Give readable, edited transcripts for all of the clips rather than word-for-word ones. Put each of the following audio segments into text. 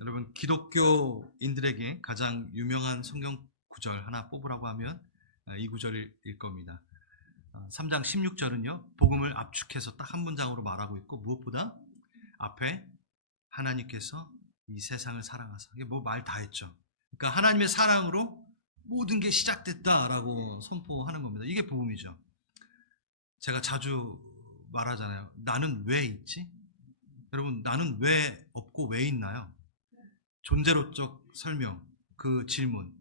여러분, 기독교인들에게 가장 유명한 성경 구절 하나 뽑으라고 하면 이 구절일 겁니다. 3장 16절은요, 복음을 압축해서 딱 한 문장으로 말하고 있고, 무엇보다 앞에 하나님께서 이 세상을 사랑하사, 이게 뭐 말 다 했죠. 그러니까 하나님의 사랑으로 모든 게 시작됐다라고 선포하는 겁니다. 이게 복음이죠. 제가 자주 말하잖아요. 나는 왜 있지? 여러분, 나는 왜 없고 왜 있나요? 존재론적 설명, 그 질문.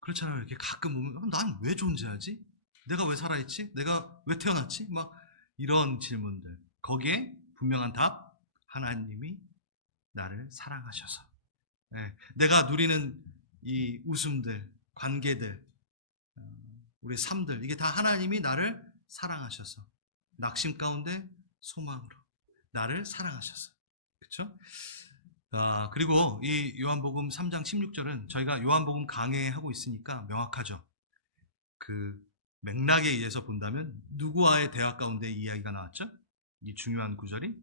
그렇잖아요. 이렇게 가끔 보면 난 왜 존재하지? 내가 왜 살아있지? 내가 왜 태어났지? 막 이런 질문들. 거기에 분명한 답, 하나님이 나를 사랑하셔서. 네, 내가 누리는 이 웃음들, 관계들, 우리 삶들, 이게 다 하나님이 나를 사랑하셔서, 낙심 가운데 소망으로 나를 사랑하셔서. 그렇죠? 그리고 이 요한복음 3장 16절은 저희가 요한복음 강해하고 있으니까 명확하죠. 그 맥락에 의해서 본다면 누구와의 대화 가운데 이야기가 나왔죠? 이 중요한 구절이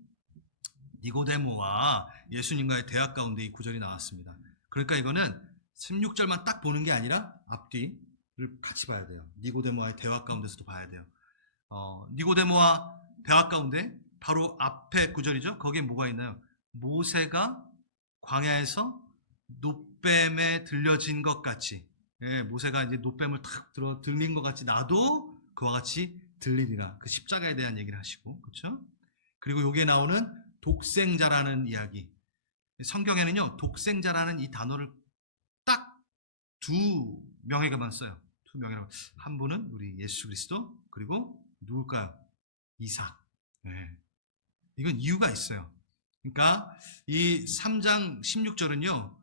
니고데모와 예수님과의 대화 가운데 이 구절이 나왔습니다. 그러니까 이거는 16절만 딱 보는 게 아니라 앞뒤를 같이 봐야 돼요. 니고데모와의 대화 가운데서도 봐야 돼요. 니고데모와 대화 가운데 바로 앞에 구절이죠. 거기에 뭐가 있나요? 모세가 광야에서 놋뱀에 들려진 것 같이, 모세가 이제 놋뱀을 탁 들린 것 같이 나도 그와 같이 들리리라. 그 십자가에 대한 얘기를 하시고, 그렇죠? 그리고 여기에 나오는 독생자라는 이야기. 성경에는요, 독생자라는 이 단어를 딱 두 명에게만 써요. 두 명이라고. 한 분은 우리 예수 그리스도, 그리고 누굴까요? 이삭. 네. 이건 이유가 있어요. 그러니까 이 3장 16절은요,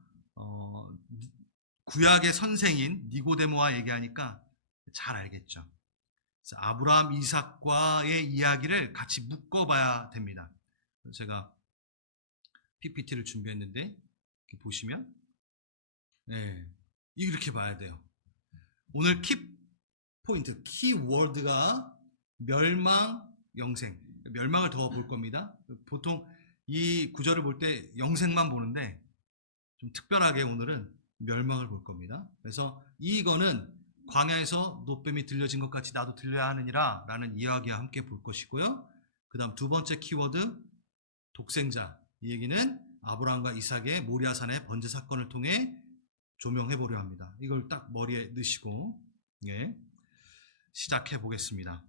구약의 선생인 니고데모와 얘기하니까 잘 알겠죠. 그래서 아브라함, 이삭과의 이야기를 같이 묶어봐야 됩니다. 제가 PPT를 준비했는데 이렇게 보시면, 네, 이렇게 봐야 돼요. 오늘 키포인트, 키워드가 멸망, 영생. 멸망을 더 볼 겁니다. 보통 이 구절을 볼 때 영생만 보는데 좀 특별하게 오늘은 멸망을 볼 겁니다. 그래서 이거는 광야에서 놋뱀이 들려진 것 같이 나도 들려야 하느니라 라는 이야기와 함께 볼 것이고요. 그 다음 두 번째 키워드, 독생자. 이 얘기는 아브라함과 이삭의 모리아산의 번제 사건을 통해 조명해 보려 합니다. 이걸 딱 머리에 넣으시고 시작해 보겠습니다.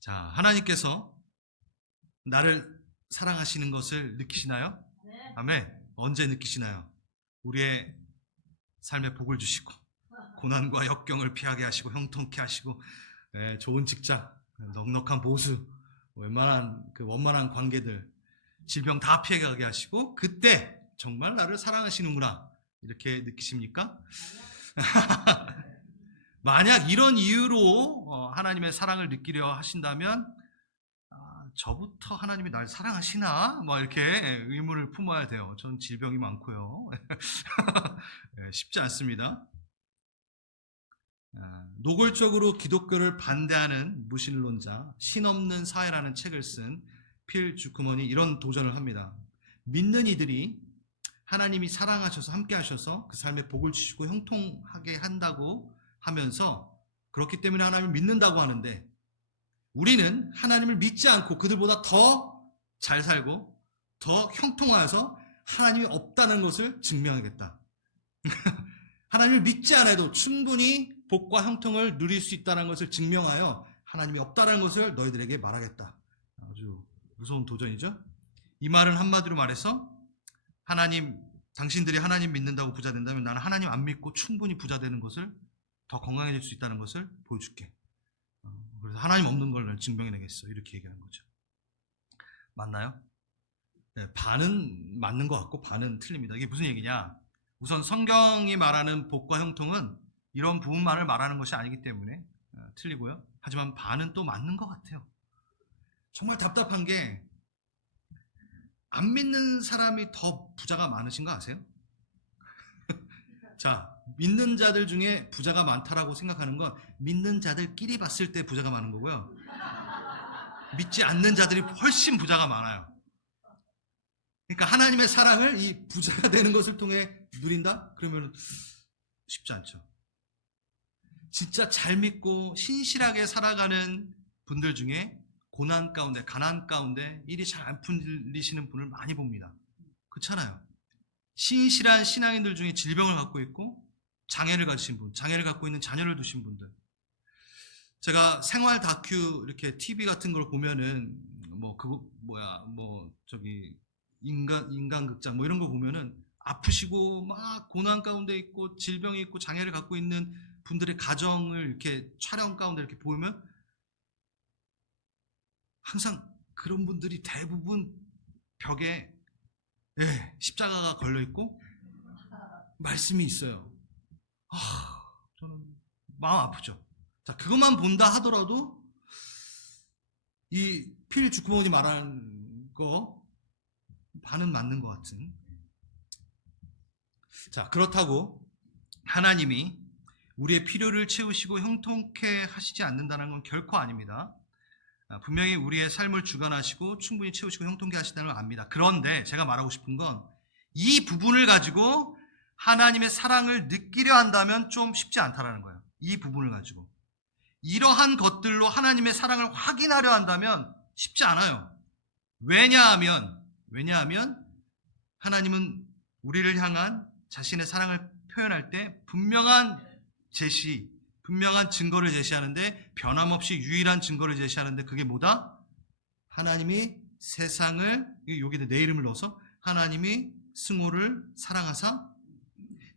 자, 하나님께서 나를 사랑하시는 것을 느끼시나요? 네. 아멘. 언제 느끼시나요? 우리의 삶에 복을 주시고 고난과 역경을 피하게 하시고 형통케 하시고, 좋은 직장, 넉넉한 보수, 웬만한 그 원만한 관계들, 질병 다 피해가게 하시고, 그때 정말 나를 사랑하시는구나 이렇게 느끼십니까? 만약 이런 이유로 하나님의 사랑을 느끼려 하신다면 저부터 하나님이 날 사랑하시나? 뭐 이렇게 의문을 품어야 돼요. 전 질병이 많고요. 쉽지 않습니다. 노골적으로 기독교를 반대하는 무신론자 신없는 사회라는 책을 쓴 필 주크먼이 이런 도전을 합니다. 믿는 이들이 하나님이 사랑하셔서 함께 하셔서 그 삶에 복을 주시고 형통하게 한다고 하면서, 그렇기 때문에 하나님을 믿는다고 하는데, 우리는 하나님을 믿지 않고 그들보다 더 잘 살고 더 형통하여서 하나님이 없다는 것을 증명하겠다. 하나님을 믿지 않아도 충분히 복과 형통을 누릴 수 있다는 것을 증명하여 하나님이 없다는 것을 너희들에게 말하겠다. 아주 무서운 도전이죠. 이 말은 한마디로 말해서, 당신들이 하나님 믿는다고 부자 된다면 나는 하나님 안 믿고 충분히 부자 되는 것을, 더 건강해질 수 있다는 것을 보여줄게. 그래서 하나님 없는 걸 증명해내겠어. 이렇게 얘기하는 거죠. 맞나요? 네, 반은 맞는 것 같고 반은 틀립니다. 이게 무슨 얘기냐? 우선 성경이 말하는 복과 형통은 이런 부분만을 말하는 것이 아니기 때문에 틀리고요. 하지만 반은 또 맞는 것 같아요. 정말 답답한 게, 안 믿는 사람이 더 부자가 많으신 거 아세요? 자, 믿는 자들 중에 부자가 많다라고 생각하는 건 믿는 자들끼리 봤을 때 부자가 많은 거고요. 믿지 않는 자들이 훨씬 부자가 많아요. 그러니까 하나님의 사랑을 이 부자가 되는 것을 통해 누린다? 그러면 쉽지 않죠. 진짜 잘 믿고 신실하게 살아가는 분들 중에 고난 가운데, 가난 가운데 일이 잘 안 풀리시는 분을 많이 봅니다. 그렇잖아요. 신실한 신앙인들 중에 질병을 갖고 있고 장애를 가지신 분, 장애를 갖고 있는 자녀를 두신 분들. 제가 생활 다큐 이렇게 TV 같은 걸 보면은 인간극장 이런 거 보면은 아프시고 막 고난 가운데 있고 질병이 있고 장애를 갖고 있는 분들의 가정을 이렇게 촬영 가운데 이렇게 보면 항상 그런 분들이 대부분 벽에 십자가가 걸려 있고 말씀이 있어요. 저는 마음 아프죠. 자, 그것만 본다 하더라도 이 필 주크모니 말한 거 반은 맞는 것 같은. 자, 그렇다고 하나님이 우리의 필요를 채우시고 형통케 하시지 않는다는 건 결코 아닙니다. 분명히 우리의 삶을 주관하시고 충분히 채우시고 형통케 하시다는 걸 압니다. 그런데 제가 말하고 싶은 건 이 부분을 가지고 하나님의 사랑을 느끼려 한다면 좀 쉽지 않다라는 거예요. 이 부분을 가지고. 이러한 것들로 하나님의 사랑을 확인하려 한다면 쉽지 않아요. 왜냐하면 하나님은 우리를 향한 자신의 사랑을 표현할 때 분명한 제시, 분명한 증거를 제시하는데 변함없이 유일한 증거를 제시하는데 그게 뭐다? 하나님이 세상을, 여기다 내 이름을 넣어서 하나님이 승호를 사랑하사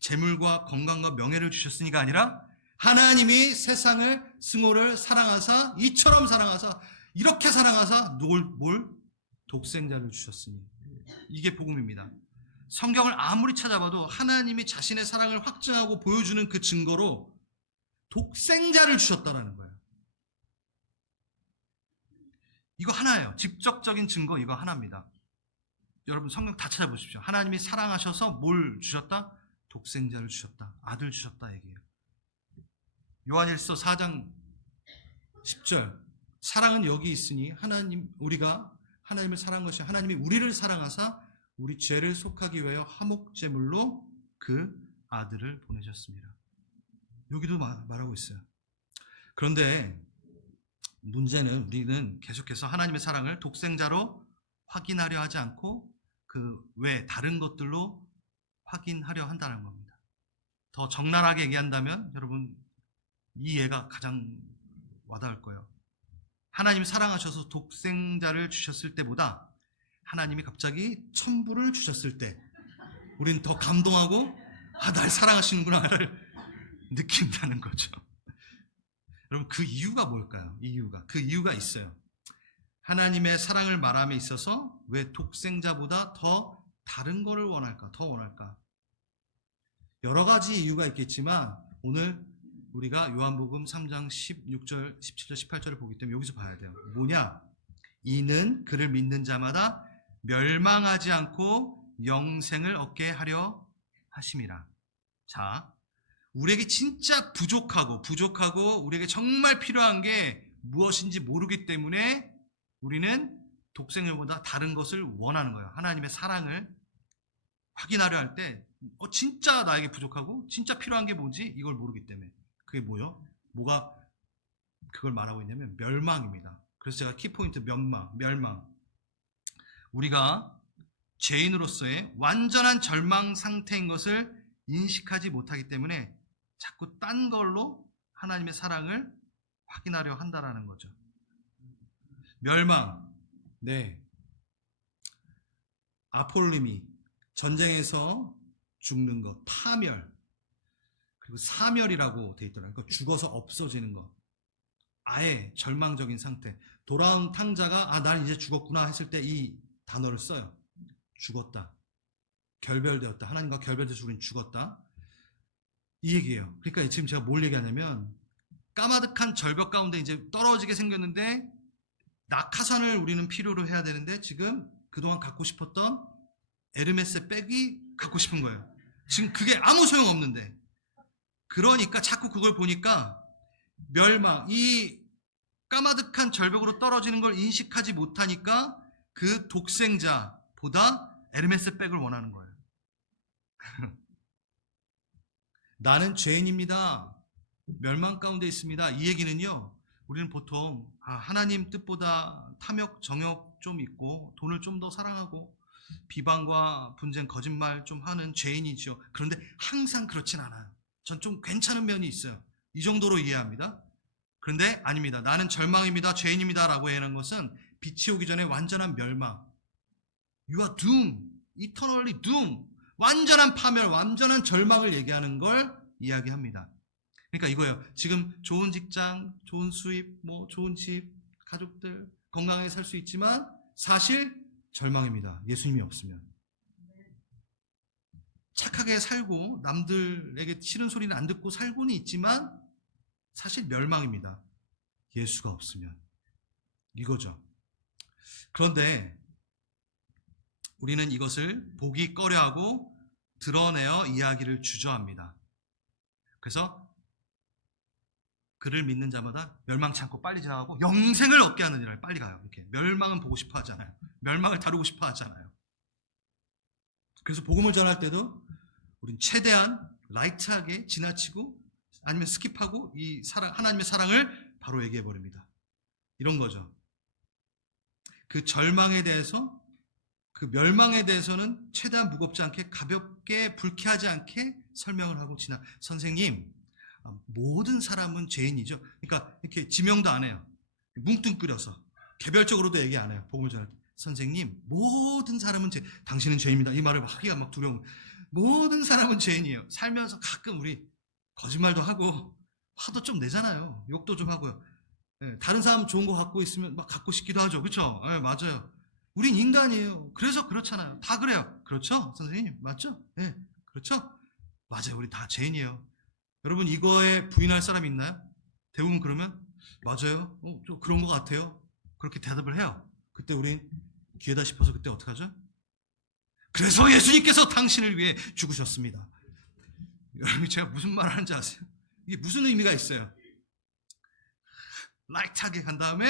재물과 건강과 명예를 주셨으니가 아니라 하나님이 세상을 승호를 사랑하사 이처럼 사랑하사 이렇게 사랑하사 뭘? 독생자를 주셨으니. 이게 복음입니다. 성경을 아무리 찾아봐도 하나님이 자신의 사랑을 확증하고 보여주는 그 증거로 독생자를 주셨다는 거예요. 이거 하나예요. 직접적인 증거 이거 하나입니다. 여러분 성경 다 찾아보십시오. 하나님이 사랑하셔서 뭘 주셨다? 독생자를 주셨다. 아들 주셨다 얘기해요. 요한일서 4장 10절 사랑은 여기 있으니 우리가 하나님을 사랑한 것이 하나님이 우리를 사랑하사 우리 죄를 속하기 위하여 화목제물로 그 아들을 보내셨습니다. 여기도 말하고 있어요. 그런데 문제는 우리는 계속해서 하나님의 사랑을 독생자로 확인하려 하지 않고 그 외 다른 것들로 확인하려 한다는 겁니다. 더 적나라하게 얘기한다면 여러분 이 예가 가장 와닿을 거예요. 하나님이 사랑하셔서 독생자를 주셨을 때보다 하나님이 갑자기 천부를 주셨을 때 우리는 더 감동하고 날 사랑하시는구나를 느낀다는 거죠. 여러분 그 이유가 뭘까요? 그 이유가 있어요. 하나님의 사랑을 말함에 있어서 왜 독생자보다 더 다른 거를 더 원할까? 여러 가지 이유가 있겠지만 오늘 우리가 요한복음 3장 16절, 17절, 18절을 보기 때문에 여기서 봐야 돼요. 뭐냐? 이는 그를 믿는 자마다 멸망하지 않고 영생을 얻게 하려 하심이라. 자, 우리에게 진짜 부족하고 우리에게 정말 필요한 게 무엇인지 모르기 때문에 우리는 독생자보다 다른 것을 원하는 거예요. 하나님의 사랑을 확인하려 할 때 진짜 나에게 부족하고 진짜 필요한 게 뭐지? 이걸 모르기 때문에. 그게 뭐요? 뭐가 그걸 말하고 있냐면 멸망입니다. 그래서 제가 키포인트 멸망. 우리가 죄인으로서의 완전한 절망 상태인 것을 인식하지 못하기 때문에 자꾸 딴 걸로 하나님의 사랑을 확인하려 한다라는 거죠. 멸망. 네. 아폴리미. 전쟁에서 죽는 것. 파멸. 그리고 사멸이라고 돼 있더라고요. 그러니까 죽어서 없어지는 것. 아예 절망적인 상태. 돌아온 탕자가 난 이제 죽었구나 했을 때 이 단어를 써요. 죽었다. 결별되었다. 하나님과 결별돼서 우린 죽었다. 이 얘기예요. 그러니까 지금 제가 뭘 얘기하냐면 까마득한 절벽 가운데 이제 떨어지게 생겼는데 낙하산을 우리는 필요로 해야 되는데 지금 그동안 갖고 싶었던 에르메스 백이 갖고 싶은 거예요. 지금 그게 아무 소용 없는데. 그러니까 자꾸 그걸 보니까 멸망, 이 까마득한 절벽으로 떨어지는 걸 인식하지 못하니까 그 독생자보다 에르메스 백을 원하는 거예요. 나는 죄인입니다. 멸망 가운데 있습니다. 이 얘기는요, 우리는 보통 하나님 뜻보다 탐욕, 정욕 좀 있고 돈을 좀 더 사랑하고 비방과 분쟁, 거짓말 좀 하는 죄인이죠. 그런데 항상 그렇진 않아요. 전 좀 괜찮은 면이 있어요. 이 정도로 이해합니다. 그런데 아닙니다. 나는 절망입니다. 죄인입니다. 라고 하는 것은 빛이 오기 전에 완전한 멸망. You are doomed. Eternally doomed. 완전한 파멸, 완전한 절망을 얘기하는 걸 이야기합니다. 그러니까 이거예요. 지금 좋은 직장, 좋은 수입, 좋은 집, 가족들, 건강하게 살 수 있지만 사실 절망입니다. 예수님이 없으면. 착하게 살고 남들에게 싫은 소리는 안 듣고 살고는 있지만 사실 멸망입니다. 예수가 없으면. 이거죠. 그런데 우리는 이것을 보기 꺼려하고 드러내어 이야기를 주저합니다. 그래서 그를 믿는 자마다 멸망치 않고 빨리 지나가고 영생을 얻게 하느니라. 빨리 가요. 이렇게 멸망은 보고 싶어 하잖아요. 멸망을 다루고 싶어 하잖아요. 그래서 복음을 전할 때도 우린 최대한 라이트하게 지나치고 아니면 스킵하고 이 사랑, 하나님의 사랑을 바로 얘기해 버립니다. 이런 거죠. 그 절망에 대해서, 그 멸망에 대해서는 최대한 무겁지 않게, 가볍게, 불쾌하지 않게 설명을 하고 선생님, 모든 사람은 죄인이죠. 그러니까 이렇게 지명도 안 해요. 뭉뚱그려서 개별적으로도 얘기 안 해요. 복음을 전할 때 선생님, 모든 사람은 당신은 죄인입니다. 이 말을 하기가 막 두려워. 모든 사람은 죄인이에요. 살면서 가끔 우리 거짓말도 하고 화도 좀 내잖아요. 욕도 좀 하고요. 네, 다른 사람 좋은 거 갖고 있으면 막 갖고 싶기도 하죠. 그렇죠? 네, 맞아요. 우린 인간이에요. 그래서 그렇잖아요. 다 그래요. 그렇죠? 선생님, 맞죠? 네, 그렇죠? 맞아요. 우리 다 죄인이에요. 여러분, 이거에 부인할 사람 있나요? 대부분 그러면 맞아요. 좀 그런 것 같아요. 그렇게 대답을 해요. 그때 우린 기회다 싶어서 그때 어떻게 하죠? 그래서 예수님께서 당신을 위해 죽으셨습니다. 여러분, 제가 무슨 말 하는지 아세요? 이게 무슨 의미가 있어요? 라이트하게 간 다음에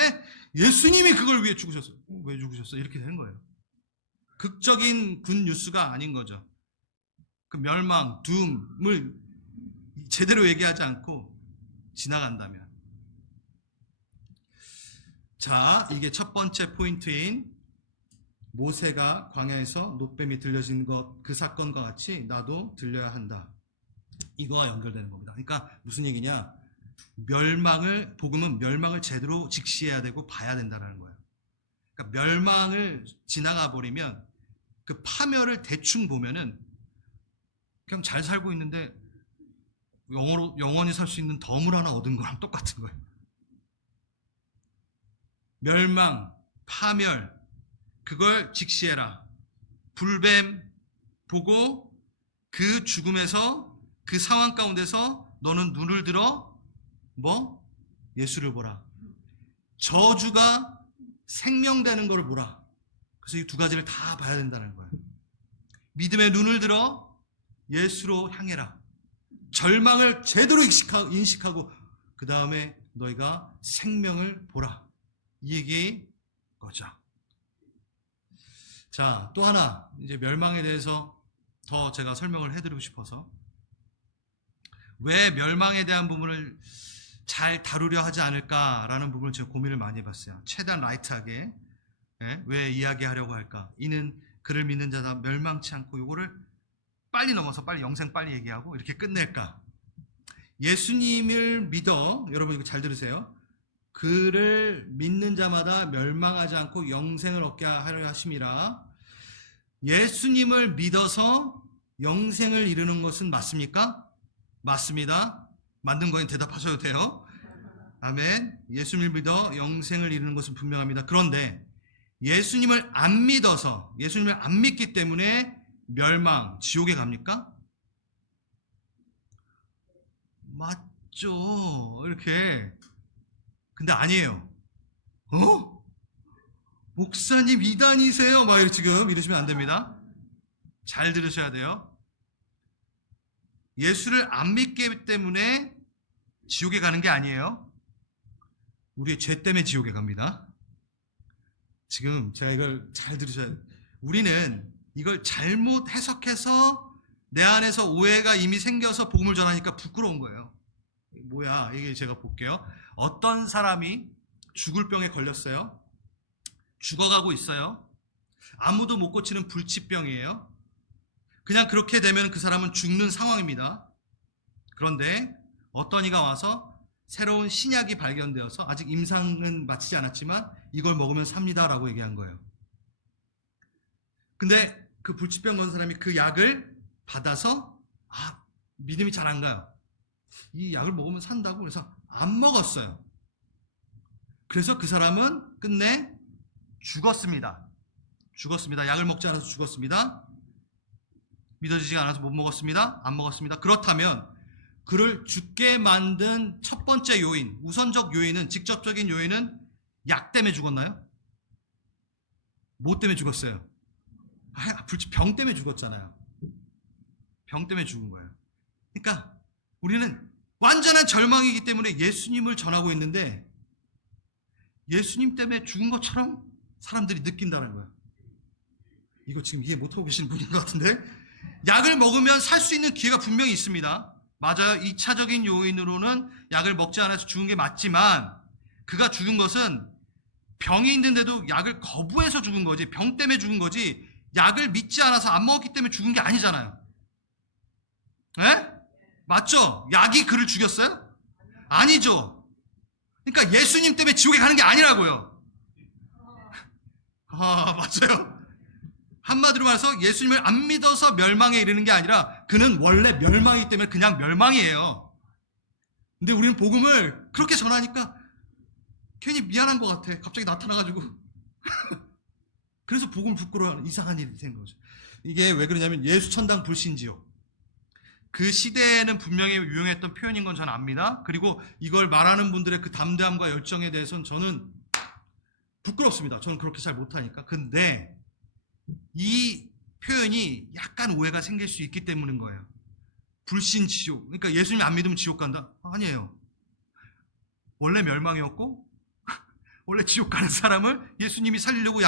예수님이 그걸 위해 죽으셨어요. 왜 죽으셨어요? 이렇게 되는 거예요. 극적인 굿뉴스가 아닌 거죠. 그 멸망, 둠을 제대로 얘기하지 않고 지나간다면. 자, 이게 첫 번째 포인트인 모세가 광야에서 놋뱀이 들려진 것, 그 사건과 같이 나도 들려야 한다. 이거와 연결되는 겁니다. 그러니까 무슨 얘기냐? 복음은 멸망을 제대로 직시해야 되고 봐야 된다는 거예요. 그러니까 멸망을 지나가 버리면 그 파멸을 대충 보면은 그냥 잘 살고 있는데 영원히 살 수 있는 덤을 하나 얻은 거랑 똑같은 거예요. 멸망, 파멸, 그걸 직시해라. 불뱀 보고 그 죽음에서, 그 상황 가운데서 너는 눈을 들어 예수를 보라. 저주가 생명되는 걸 보라. 그래서 이 두 가지를 다 봐야 된다는 거예요. 믿음의 눈을 들어 예수로 향해라. 절망을 제대로 인식하고 그 다음에 너희가 생명을 보라. 이 얘기인 거죠. 자, 또 하나 이제 멸망에 대해서 더 제가 설명을 해드리고 싶어서, 왜 멸망에 대한 부분을 잘 다루려 하지 않을까라는 부분을 제가 고민을 많이 해봤어요. 최대한 라이트하게 왜 이야기하려고 할까? 이는 그를 믿는 자다 멸망치 않고 요거를 빨리 넘어서 빨리 영생 빨리 얘기하고 이렇게 끝낼까? 예수님을 믿어, 여러분 이거 잘 들으세요. 그를 믿는 자마다 멸망하지 않고 영생을 얻게 하려 하심이라. 예수님을 믿어서 영생을 이루는 것은 맞습니까? 맞습니다. 맞는 거엔 대답하셔도 돼요. 아멘. 예수님을 믿어 영생을 이루는 것은 분명합니다. 그런데 예수님을 안 믿어서, 예수님을 안 믿기 때문에 멸망, 지옥에 갑니까? 맞죠. 이렇게. 근데 아니에요. 목사님 이단이세요? 막 지금 이러시면 안 됩니다. 잘 들으셔야 돼요. 예수를 안 믿기 때문에 지옥에 가는 게 아니에요. 우리의 죄 때문에 지옥에 갑니다. 지금 제가 이걸 잘 들으셔야 돼요. 우리는 이걸 잘못 해석해서 내 안에서 오해가 이미 생겨서 복음을 전하니까 부끄러운 거예요. 뭐야, 이게 제가 볼게요. 어떤 사람이 죽을 병에 걸렸어요. 죽어가고 있어요. 아무도 못 고치는 불치병이에요. 그냥 그렇게 되면 그 사람은 죽는 상황입니다. 그런데 어떤 이가 와서 새로운 신약이 발견되어서 아직 임상은 마치지 않았지만 이걸 먹으면 삽니다라고 얘기한 거예요. 근데 그 불치병 건 사람이 그 약을 받아서 믿음이 잘 안 가요. 이 약을 먹으면 산다고 그래서 안 먹었어요. 그래서 그 사람은 끝내 죽었습니다. 약을 먹지 않아서 죽었습니다. 믿어지지 않아서 못 먹었습니다. 안 먹었습니다. 그렇다면 그를 죽게 만든 첫 번째 요인, 우선적 요인은, 직접적인 요인은 약 때문에 죽었나요? 뭐 때문에 죽었어요? 병 때문에 죽었잖아요. 병 때문에 죽은 거예요. 그러니까 우리는 완전한 절망이기 때문에 예수님을 전하고 있는데 예수님 때문에 죽은 것처럼 사람들이 느낀다는 거예요. 이거 지금 이해 못하고 계시는 분인 것 같은데, 약을 먹으면 살 수 있는 기회가 분명히 있습니다. 맞아요. 2차적인 요인으로는 약을 먹지 않아서 죽은 게 맞지만 그가 죽은 것은 병이 있는데도 약을 거부해서 죽은 거지, 병 때문에 죽은 거지, 약을 믿지 않아서 안 먹었기 때문에 죽은 게 아니잖아요. 에? 맞죠? 약이 그를 죽였어요? 아니죠. 그러니까 예수님 때문에 지옥에 가는 게 아니라고요. 맞아요. 한마디로 말해서 예수님을 안 믿어서 멸망에 이르는 게 아니라 그는 원래 멸망이기 때문에 그냥 멸망이에요. 근데 우리는 복음을 그렇게 전하니까 괜히 미안한 것 같아. 갑자기 나타나가지고. 그래서 복음을 부끄러워하는 이상한 일이 된 거죠. 이게 왜 그러냐면 예수천당 불신지옥. 그 시대에는 분명히 유용했던 표현인 건 저는 압니다. 그리고 이걸 말하는 분들의 그 담대함과 열정에 대해서는 저는 부끄럽습니다. 저는 그렇게 잘 못하니까. 근데 이 표현이 약간 오해가 생길 수 있기 때문인 거예요. 불신 지옥. 그러니까 예수님 안 믿으면 지옥 간다? 아니에요. 원래 멸망이었고 원래 지옥 가는 사람을 예수님이 살리려고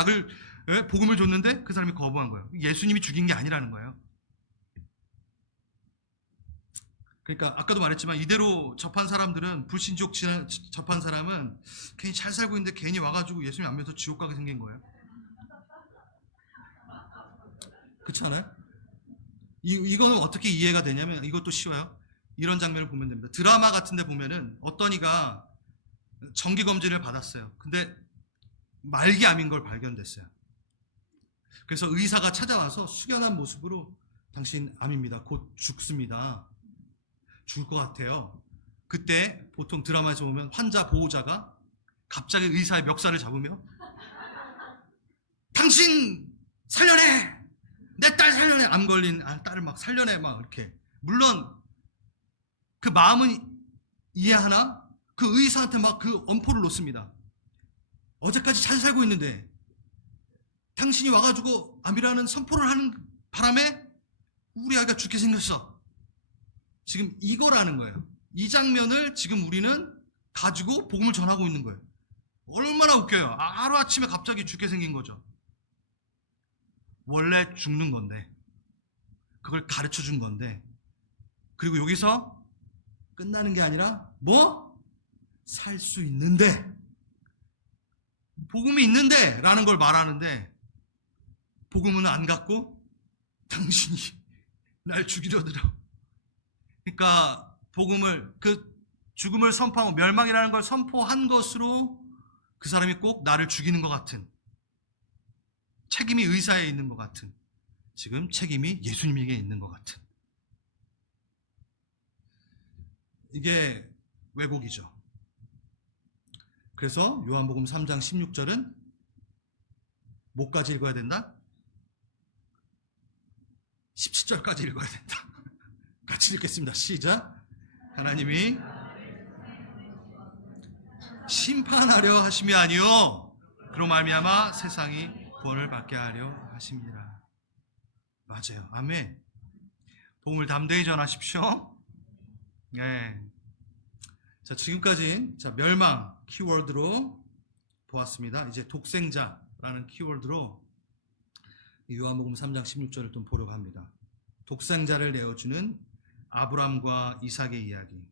복음을 줬는데 그 사람이 거부한 거예요. 예수님이 죽인 게 아니라는 거예요. 그러니까 아까도 말했지만 이대로 접한 사람들은, 불신지옥 접한 사람은 괜히 잘 살고 있는데 괜히 와가지고 예수님 안 믿어서 지옥 가게 생긴 거예요. 그렇지 않아요? 이거는 어떻게 이해가 되냐면, 이것도 쉬워요. 이런 장면을 보면 됩니다. 드라마 같은 데 보면은 어떤 이가 정기검진을 받았어요. 근데 말기암인 걸 발견됐어요. 그래서 의사가 찾아와서 숙연한 모습으로 당신 암입니다. 곧 죽습니다. 죽을 것 같아요. 그때 보통 드라마에서 보면 환자 보호자가 갑자기 의사의 멱살을 잡으며 당신 살려내! 내 딸 살려내! 암 걸린 딸을 막 살려내! 막 이렇게. 물론 그 마음은 이해하나? 그 의사한테 막 그 엄포를 놓습니다. 어제까지 잘 살고 있는데 당신이 와가지고 암이라는 선포를 하는 바람에 우리 아이가 죽게 생겼어. 지금 이거라는 거예요. 이 장면을 지금 우리는 가지고 복음을 전하고 있는 거예요. 얼마나 웃겨요. 하루아침에 갑자기 죽게 생긴 거죠. 원래 죽는 건데, 그걸 가르쳐 준 건데, 그리고 여기서 끝나는 게 아니라 살 수 있는데, 복음이 있는데 라는 걸 말하는데, 복음은 안 갖고 당신이 날 죽이려 들어. 그러니까 복음을, 그 죽음을 선포하고 멸망이라는 걸 선포한 것으로 그 사람이 꼭 나를 죽이는 것 같은, 책임이 의사에 있는 것 같은, 지금 책임이 예수님에게 있는 것 같은, 이게 왜곡이죠. 그래서 요한복음 3장 16절은 뭐까지 읽어야 된다? 17절까지 읽어야 된다. 같이 읽겠습니다. 시작. 하나님이 심판하려 하심이 아니요 그로 말미암아 세상이 구원을 받게 하려 하심이라. 맞아요. 아멘. 복음을 담대히 전하십시오. 네. 자, 지금까지 멸망 키워드로 보았습니다. 이제 독생자라는 키워드로 요한복음 3장 16절을 좀 보려고 합니다. 독생자를 내어주는 아브라함과 이삭의 이야기.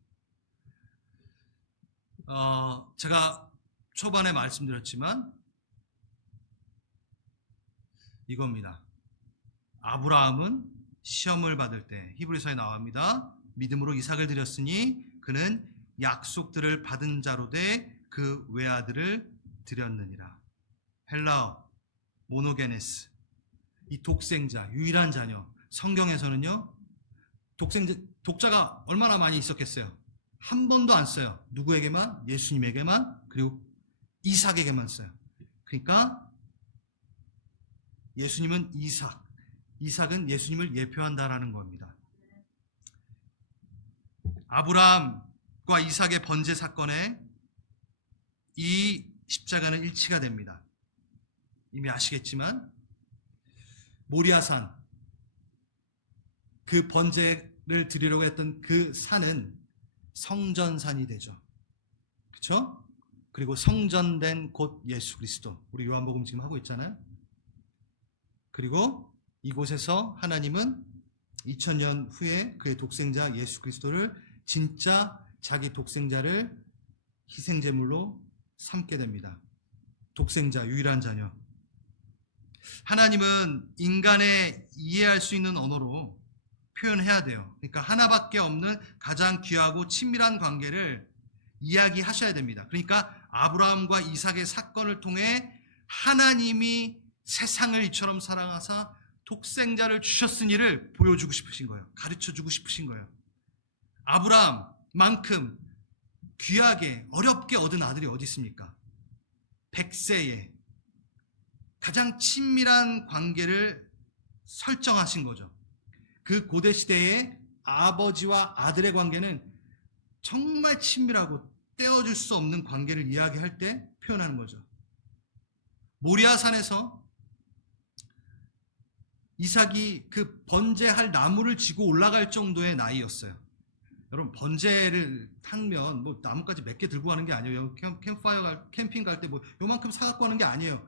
제가 초반에 말씀드렸지만 이겁니다. 아브라함은 시험을 받을 때 히브리서에 나옵니다. 믿음으로 이삭을 드렸으니 그는 약속들을 받은 자로 돼 그 외아들을 드렸느니라. 헬라어 모노게네스, 이 독생자, 유일한 자녀. 성경에서는요, 독자가 얼마나 많이 있었겠어요? 한 번도 안 써요. 누구에게만? 예수님에게만, 그리고 이삭에게만 써요. 그러니까 예수님은 이삭, 이삭은 예표한다라는 겁니다. 아브라함과 이삭의 번제 사건에 이 십자가는 일치가 됩니다. 이미 아시겠지만 모리아산, 그 번제를 드리려고 했던 그 산은 성전산이 되죠. 그렇죠? 그리고 성전된 곧 예수 그리스도, 우리 요한복음 지금 하고 있잖아요. 그리고 이곳에서 하나님은 2000년 후에 그의 독생자 예수 그리스도를 진짜 자기 독생자를 희생제물로 삼게 됩니다. 독생자, 유일한 자녀. 하나님은 인간의 이해할 수 있는 언어로 표현해야 돼요. 그러니까 하나밖에 없는 가장 귀하고 친밀한 관계를 이야기하셔야 됩니다. 그러니까 아브라함과 이삭의 사건을 통해 하나님이 세상을 이처럼 사랑하사 독생자를 주셨으니를 보여주고 싶으신 거예요. 가르쳐주고 싶으신 거예요. 아브라함만큼 귀하게 어렵게 얻은 아들이 어디 있습니까? 100세에 가장 친밀한 관계를 설정하신 거죠. 그 고대 시대의 아버지와 아들의 관계는 정말 친밀하고 떼어줄 수 없는 관계를 이야기할 때 표현하는 거죠. 모리아산에서 이삭이 그 번제할 나무를 지고 올라갈 정도의 나이였어요. 여러분, 번제를 타면 뭐 나무까지 몇 개 들고 가는 게 아니에요. 캠핑 갈 때 뭐 요만큼 사갖고 가는 게 아니에요.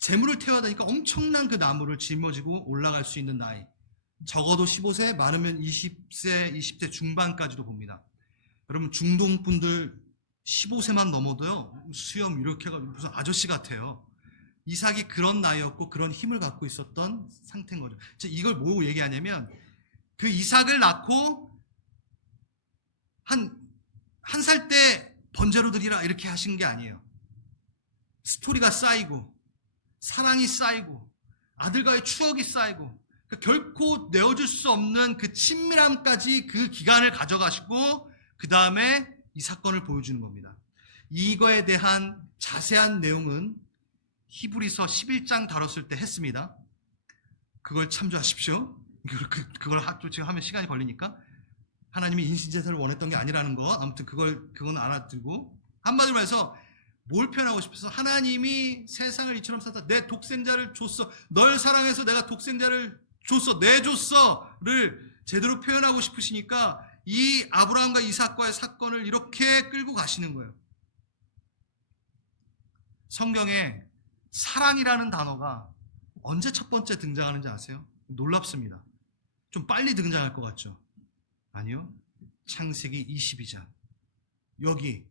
재물을 태워야 되니까 엄청난 그 나무를 짊어지고 올라갈 수 있는 나이. 적어도 15세, 많으면 20대 중반까지도 봅니다. 여러분, 중동분들 15세만 넘어도요, 수염 이렇게 해가지고 무슨 아저씨 같아요. 이삭이 그런 나이였고 그런 힘을 갖고 있었던 상태인 거죠. 이걸 뭐 얘기하냐면, 그 이삭을 낳고 한 살 때 번제로 드리라 이렇게 하신 게 아니에요. 스토리가 쌓이고 사랑이 쌓이고 아들과의 추억이 쌓이고, 그러니까 결코 내어줄 수 없는 그 친밀함까지 그 기간을 가져가시고 그 다음에 이 사건을 보여주는 겁니다. 이거에 대한 자세한 내용은 히브리서 11장 다뤘을 때 했습니다. 그걸 참조하십시오. 그걸 지금 하면 시간이 걸리니까. 하나님이 인신제사를 원했던 게 아니라는 거, 아무튼 그건 알아들고, 한마디로 해서 뭘 표현하고 싶어서, 하나님이 세상을 이처럼 사다 내 독생자를 줬어, 널 사랑해서 내가 독생자를 줬어, 내줬어를 제대로 표현하고 싶으시니까 이 아브라함과 이삭과의 사건을 이렇게 끌고 가시는 거예요. 성경에 사랑이라는 단어가 언제 첫 번째 등장하는지 아세요? 놀랍습니다. 좀 빨리 등장할 것 같죠? 아니요. 창세기 22장. 여기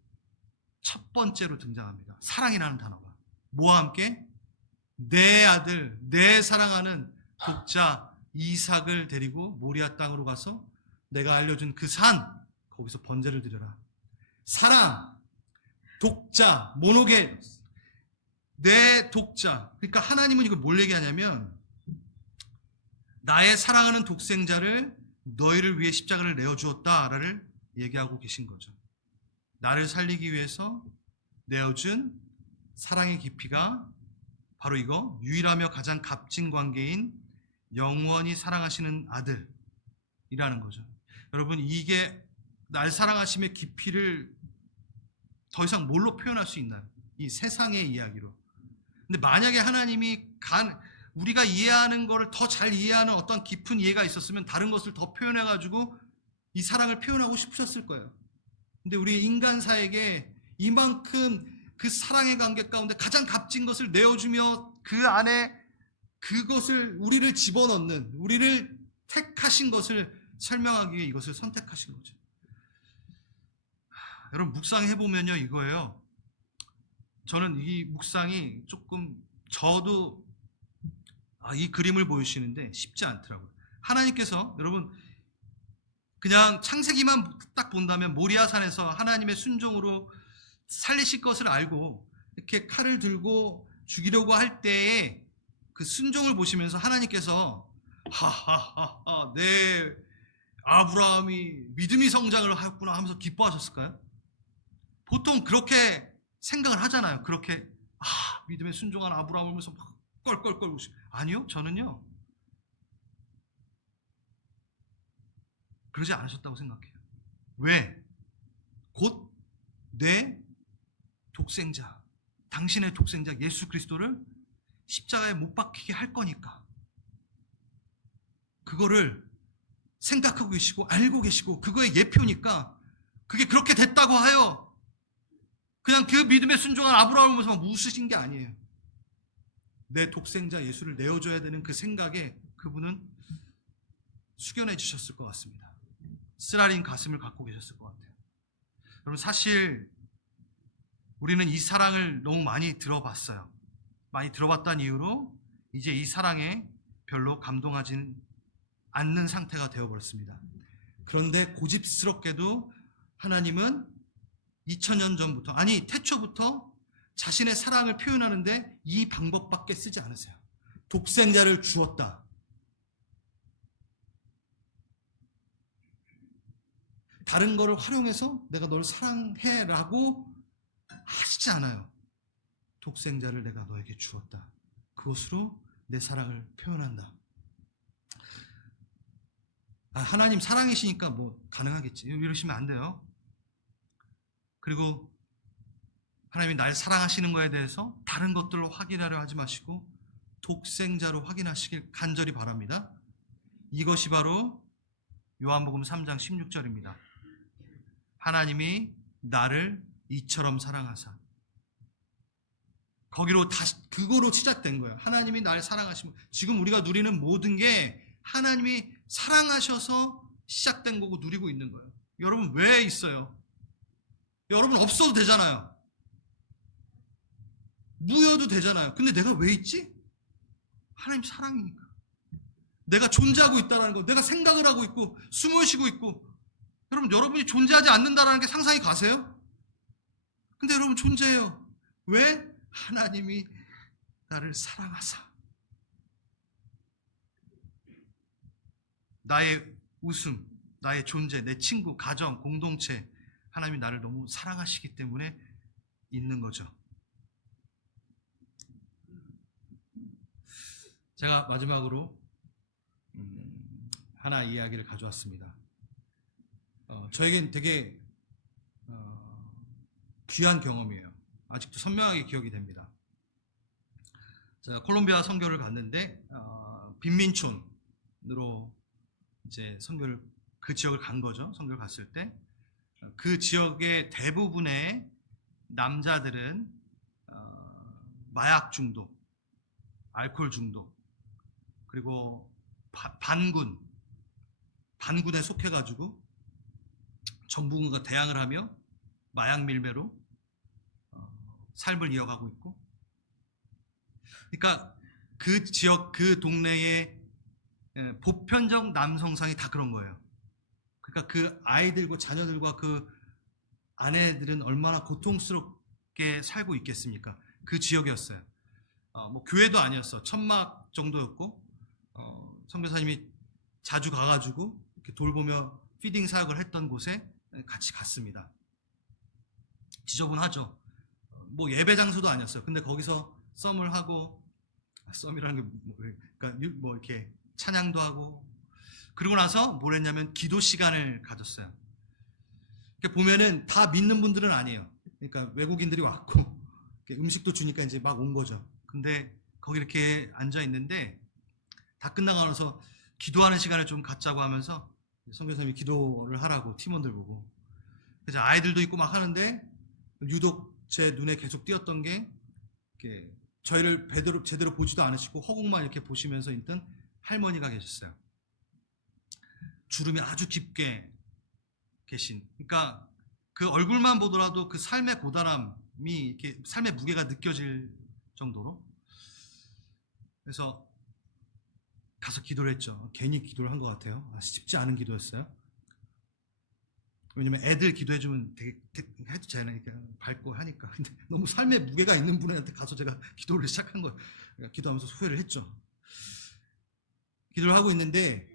첫 번째로 등장합니다. 사랑이라는 단어가. 뭐와 함께? 내 아들, 내 사랑하는 독자 이삭을 데리고 모리아 땅으로 가서 내가 알려준 그 산, 거기서 번제를 드려라. 사랑, 독자, 모노게, 내 독자. 그러니까 하나님은 이걸 뭘 얘기하냐면, 나의 사랑하는 독생자를 너희를 위해 십자가를 내어주었다를 얘기하고 계신 거죠. 나를 살리기 위해서 내어준 사랑의 깊이가 바로 이거, 유일하며 가장 값진 관계인 영원히 사랑하시는 아들이라는 거죠. 여러분, 이게 날 사랑하심의 깊이를 더 이상 뭘로 표현할 수 있나요? 이 세상의 이야기로. 근데 만약에 하나님이 우리가 이해하는 거를 더 잘 이해하는 어떤 깊은 이해가 있었으면 다른 것을 더 표현해가지고 이 사랑을 표현하고 싶으셨을 거예요. 근데 우리 인간사에게 이만큼 그 사랑의 관계 가운데 가장 값진 것을 내어주며 그 안에 그것을 우리를 집어넣는, 우리를 택하신 것을 설명하기 위해 이것을 선택하신 거죠. 여러분 묵상해 보면요 이거예요. 저는 이 묵상이 조금 저도 이 그림을 보여주시는데 쉽지 않더라고요. 하나님께서 여러분 그냥 창세기만 딱 본다면 모리아산에서 하나님의 순종으로 살리실 것을 알고 이렇게 칼을 들고 죽이려고 할 때에 그 순종을 보시면서 하나님께서 하하하하 내 아브라함이 믿음의 성장을 하였구나 하면서 기뻐하셨을까요? 보통 그렇게 생각을 하잖아요. 그렇게 믿음에 순종한 아브라함을 보면서 막 껄껄껄 우시. 아니요, 저는요 그러지 않으셨다고 생각해요. 왜? 곧 내 독생자, 당신의 독생자 예수 그리스도를 십자가에 못 박히게 할 거니까 그거를 생각하고 계시고 알고 계시고 그거의 예표니까 그게 그렇게 됐다고 하여 그냥 그 믿음에 순종한 아브라함을 보면서 웃으신 게 아니에요. 내 독생자 예수를 내어줘야 되는 그 생각에 그분은 숙연해 주셨을 것 같습니다. 쓰라린 가슴을 갖고 계셨을 것 같아요. 여러분 사실 우리는 이 사랑을 너무 많이 들어봤어요. 많이 들어봤다는 이유로 이제 이 사랑에 별로 감동하진 않는 상태가 되어버렸습니다. 그런데 고집스럽게도 하나님은 2000년 전부터, 아니 태초부터 자신의 사랑을 표현하는데 이 방법밖에 쓰지 않으세요. 독생자를 주었다. 다른 거를 활용해서 내가 널 사랑해라고 하시지 않아요. 독생자를 내가 너에게 주었다. 그것으로 내 사랑을 표현한다. 하나님 사랑이시니까 뭐 가능하겠지. 이러시면 안 돼요. 그리고 하나님이 날 사랑하시는 거에 대해서 다른 것들로 확인하려 하지 마시고 독생자로 확인하시길 간절히 바랍니다. 이것이 바로 요한복음 3장 16절입니다. 하나님이 나를 이처럼 사랑하사. 거기로 다시 그거로 시작된 거예요. 하나님이 날 사랑하시면 지금 우리가 누리는 모든 게 하나님이 사랑하셔서 시작된 거고 누리고 있는 거예요. 여러분 왜 있어요? 여러분 없어도 되잖아요. 무여도 되잖아요. 근데 내가 왜 있지? 하나님 사랑이니까. 내가 존재하고 있다는 거, 내가 생각을 하고 있고 숨을 쉬고 있고. 여러분 여러분이 존재하지 않는다는 게 상상이 가세요? 근데 여러분 존재해요. 왜? 하나님이 나를 사랑하사. 나의 웃음, 나의 존재, 내 친구, 가정, 공동체 하나님이 나를 너무 사랑하시기 때문에 있는 거죠. 제가 마지막으로 하나 이야기를 가져왔습니다. 저에겐 되게 귀한 경험이에요. 아직도 선명하게 기억이 됩니다. 제가 콜롬비아 선교를 갔는데 빈민촌으로 이제 선교를 그 지역을 간 거죠. 선교를 갔을 때 그 지역의 대부분의 남자들은 마약 중독, 알코올 중독, 그리고 반군에 속해가지고 정부군과 대항을 하며 마약 밀매로 삶을 이어가고 있고, 그러니까 그 지역 그 동네의 보편적 남성상이 다 그런 거예요. 그러니까 그 아이들과 자녀들과 그 아내들은 얼마나 고통스럽게 살고 있겠습니까? 그 지역이었어요. 뭐 교회도 아니었어. 천막 정도였고 선교사님이 자주 가가지고 이렇게 돌보며 피딩 사역을 했던 곳에 같이 갔습니다. 지저분하죠. 뭐 예배 장소도 아니었어요. 근데 거기서 썸을 하고, 썸이라는 게 그러니까 뭐 이렇게 찬양도 하고, 그러고 나서 뭘 했냐면 기도 시간을 가졌어요. 이렇게 보면은 다 믿는 분들은 아니에요. 그러니까 외국인들이 왔고 음식도 주니까 이제 막 온 거죠. 근데 거기 이렇게 앉아 있는데 다 끝나고 나서 기도하는 시간을 좀 갖자고 하면서 선교사님이 기도를 하라고 팀원들 보고, 그래서 아이들도 있고 막 하는데 유독 제 눈에 계속 띄었던 게 이렇게 저희를 제대로 보지도 않으시고 허공만 이렇게 보시면서 있던 할머니가 계셨어요. 주름이 아주 깊게 계신, 그러니까 그 얼굴만 보더라도 그 삶의 고단함이, 이렇게 삶의 무게가 느껴질 정도로. 그래서 가서 기도를 했죠. 괜히 기도를 한 것 같아요. 쉽지 않은 기도였어요. 왜냐면 애들 기도해주면 되게 해도 되잖아요. 밝고 하니까. 근데 너무 삶의 무게가 있는 분한테 가서 제가 기도를 시작한 거예요. 그러니까 기도하면서 후회를 했죠. 기도를 하고 있는데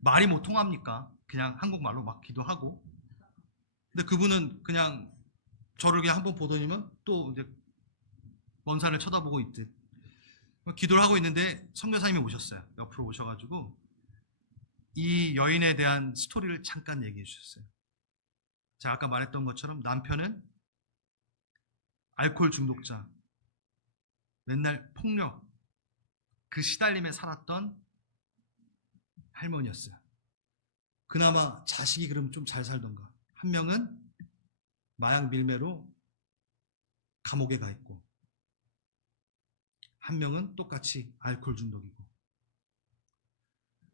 말이 뭐 통합니까? 그냥 한국말로 막 기도하고. 근데 그분은 그냥 저를 그냥 한번 보더니만 또 이제 먼 산을 쳐다보고 있듯 기도를 하고 있는데 선교사님이 오셨어요. 옆으로 오셔가지고 이 여인에 대한 스토리를 잠깐 얘기해 주셨어요. 제가 아까 말했던 것처럼 남편은 알코올 중독자, 맨날 폭력, 그 시달림에 살았던 할머니였어요. 그나마 자식이 그럼 좀 잘 살던가. 한 명은 마약 밀매로 감옥에 가 있고, 한 명은 똑같이 알코올 중독이고.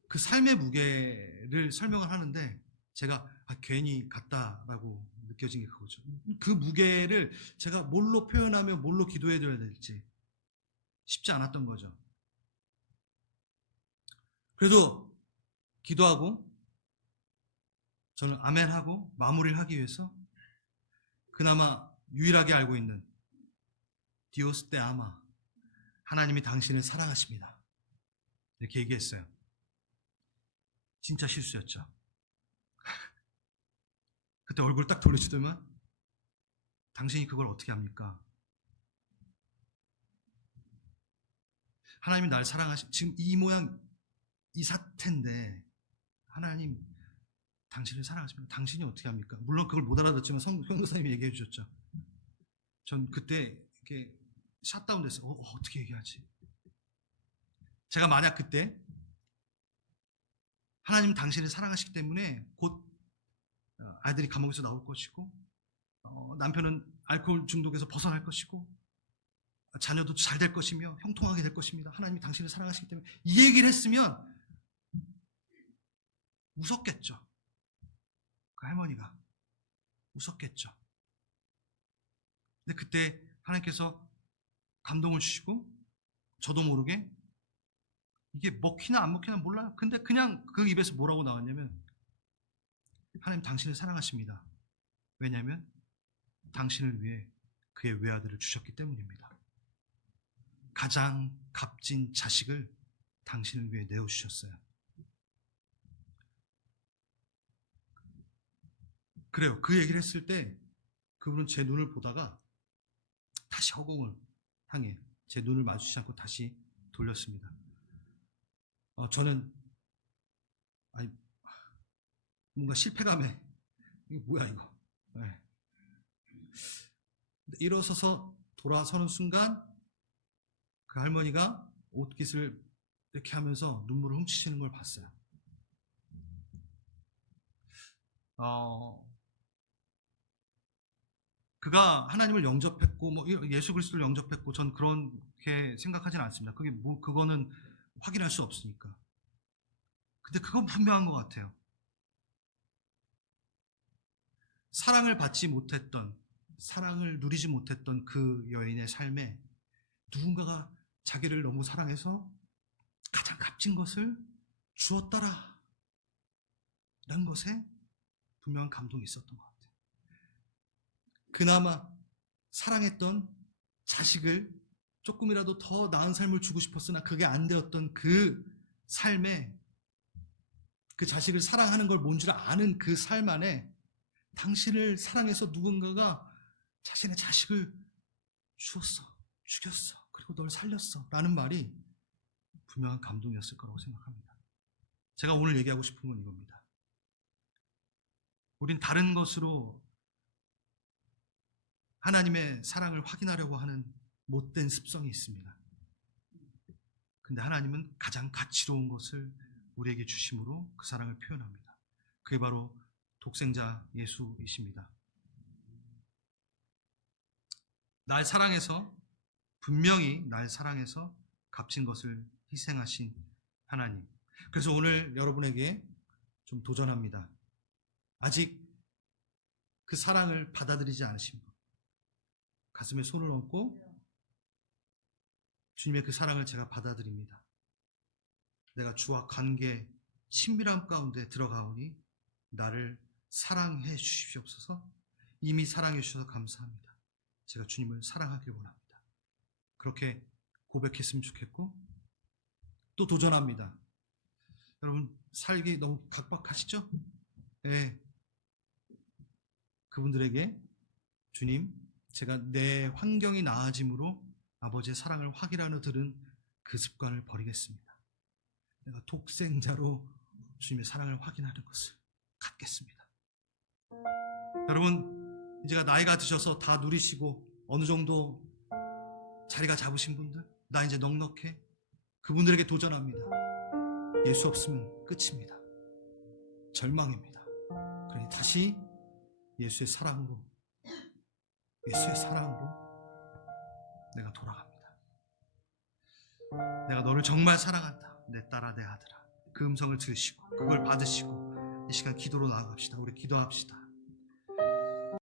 그 삶의 무게를 설명을 하는데 제가 괜히 갔다라고 느껴진 게 그거죠. 그 무게를 제가 뭘로 표현하며 뭘로 기도해 드려야 될지 쉽지 않았던 거죠. 그래도 기도하고 저는 아멘하고 마무리를 하기 위해서 그나마 유일하게 알고 있는 디오스 테 아마, 하나님이 당신을 사랑하십니다, 이렇게 얘기했어요. 진짜 실수였죠. 그때 얼굴 딱 돌려주더만 당신이 그걸 어떻게 합니까? 하나님이 날 지금 이 모양 이 사태인데 하나님 당신을 사랑하십니다. 당신이 어떻게 합니까? 물론 그걸 못 알아듣지만 선교사님이 얘기해 주셨죠. 전 그때 이렇게 샷다운 됐어요. 어떻게 얘기하지? 제가 만약 그때 하나님 당신을 사랑하시기 때문에 곧 아이들이 감옥에서 나올 것이고 남편은 알코올 중독에서 벗어날 것이고 자녀도 잘 될 것이며 형통하게 될 것입니다. 하나님이 당신을 사랑하시기 때문에 이 얘기를 했으면 웃었겠죠. 그 할머니가 웃었겠죠. 근데 그때 하나님께서 감동을 주시고 저도 모르게 이게 먹히나 안 먹히나 몰라요. 근데 그냥 그 입에서 뭐라고 나왔냐면 하나님 당신을 사랑하십니다. 왜냐하면 당신을 위해 그의 외아들을 주셨기 때문입니다. 가장 값진 자식을 당신을 위해 내어주셨어요. 그래요. 그 얘기를 했을 때 그분은 제 눈을 보다가 다시 허공을 향해 제 눈을 마주치지 않고 다시 돌렸습니다. 저는 뭔가 실패감에 이게 뭐야 이거. 네. 일어서서 돌아서는 순간 그 할머니가 옷깃을 이렇게 하면서 눈물을 훔치시는 걸 봤어요. 그가 하나님을 영접했고 뭐 예수 그리스도를 영접했고 전 그렇게 생각하지는 않습니다. 그게 그거는 확인할 수 없으니까. 근데 그건 분명한 것 같아요. 사랑을 받지 못했던, 사랑을 누리지 못했던 그 여인의 삶에 누군가가 자기를 너무 사랑해서 가장 값진 것을 주었더라 라는 것에 분명한 감동이 있었던 것 같아요. 그나마 사랑했던 자식을 조금이라도 더 나은 삶을 주고 싶었으나 그게 안 되었던 그 삶에, 그 자식을 사랑하는 걸 뭔 줄 아는 그 삶 안에 당신을 사랑해서 누군가가 자신의 자식을 주었어, 죽였어, 그리고 널 살렸어 라는 말이 분명한 감동이었을 거라고 생각합니다. 제가 오늘 얘기하고 싶은 건 이겁니다. 우린 다른 것으로 하나님의 사랑을 확인하려고 하는 못된 습성이 있습니다. 근데 하나님은 가장 가치로운 것을 우리에게 주심으로 그 사랑을 표현합니다. 그게 바로 독생자 예수이십니다. 날 사랑해서 분명히 날 사랑해서 값진 것을 희생하신 하나님. 그래서 오늘 여러분에게 좀 도전합니다. 아직 그 사랑을 받아들이지 않으신 분, 가슴에 손을 얹고 주님의 그 사랑을 제가 받아들입니다. 내가 주와 관계 친밀함 가운데 들어가오니 나를 사랑해 주시옵소서. 이미 사랑해 주셔서 감사합니다. 제가 주님을 사랑하길 원합니다. 그렇게 고백했으면 좋겠고, 또 도전합니다. 여러분 살기 너무 각박하시죠? 네. 그분들에게 주님, 제가 내 환경이 나아짐으로 아버지의 사랑을 확인하려 들은 그 습관을 버리겠습니다. 내가 독생자로 주님의 사랑을 확인하는 것을 갖겠습니다. 여러분, 이제가 나이가 드셔서 다 누리시고 어느 정도 자리가 잡으신 분들, 나 이제 넉넉해, 그분들에게 도전합니다. 예수 없으면 끝입니다. 절망입니다. 그러니 다시 예수의 사랑으로 내가 돌아갑니다. 내가 너를 정말 사랑한다. 내 딸아, 내 아들아. 그 음성을 들으시고 그걸 받으시고 이 시간 기도로 나아갑시다. 우리 기도합시다.